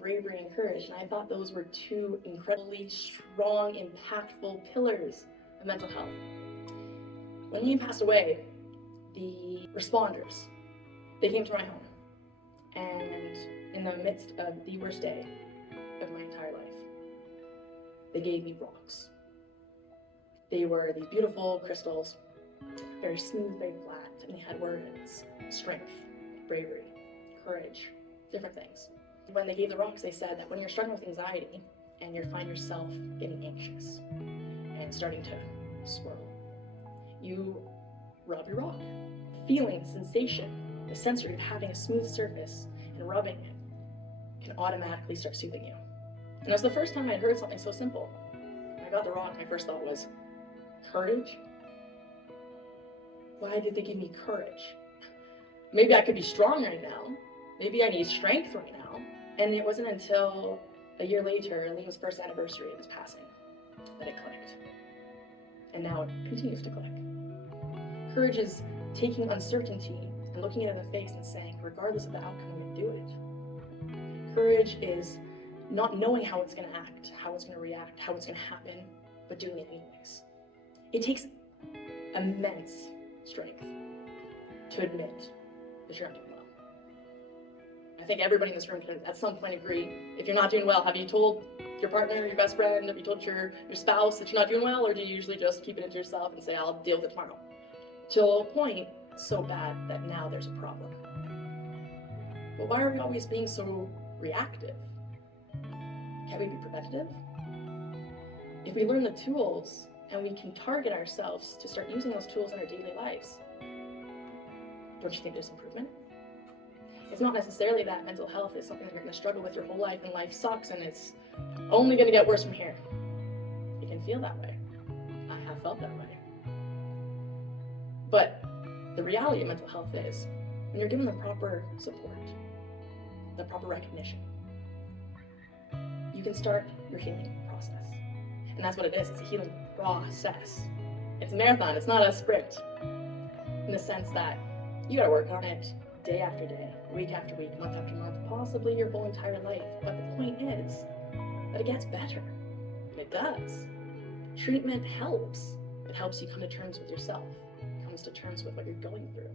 bravery and courage, and I thought those were two incredibly strong, impactful pillars of mental health. When Liam passed away, the responders, they came to my home, and in the midst of the worst day of my entire life, they gave me rocks. They were these beautiful crystals, very smooth, very flat, and they had words: strength, bravery, courage, different things. When they gave the rocks, they said that when you're struggling with anxiety and you find yourself getting anxious and starting to swirl, you rub your rock. Feeling the sensation, the sensory of having a smooth surface and rubbing it can automatically start soothing you. And it was the first time I'd heard something so simple. When I got the rock, my first thought was, courage? Why did they give me courage? Maybe I could be strong right now. Maybe I need strength right now. And it wasn't until a year later, Liam's first anniversary of his passing, that it clicked. And now it continues to click. Courage is taking uncertainty and looking it in the face and saying, regardless of the outcome, I'm going to do it. Courage is not knowing how it's going to act, how it's going to react, how it's going to happen, but doing it anyways. It takes immense strength to admit that you're not doing well. I think everybody in this room can at some point agree, if you're not doing well, have you told your partner, your best friend, have you told your spouse that you're not doing well, or do you usually just keep it into yourself and say, I'll deal with it tomorrow? Till a point, it's so bad that now there's a problem. But why are we always being so reactive? Can we be preventative? If we learn the tools and we can target ourselves to start using those tools in our daily lives, don't you think there's improvement? It's not necessarily that mental health is something that you're going to struggle with your whole life and life sucks and it's only going to get worse from here. It can feel that way. I have felt that way. But the reality of mental health is when you're given the proper support, the proper recognition, you can start your healing process. And that's what it is. It's a healing process. It's a marathon. It's not a sprint. In the sense that you got to work on it day after day, week after week, month after month, possibly your whole entire life. But the point is that it gets better. And it does. Treatment helps. It helps you come to terms with yourself. It comes to terms with what you're going through.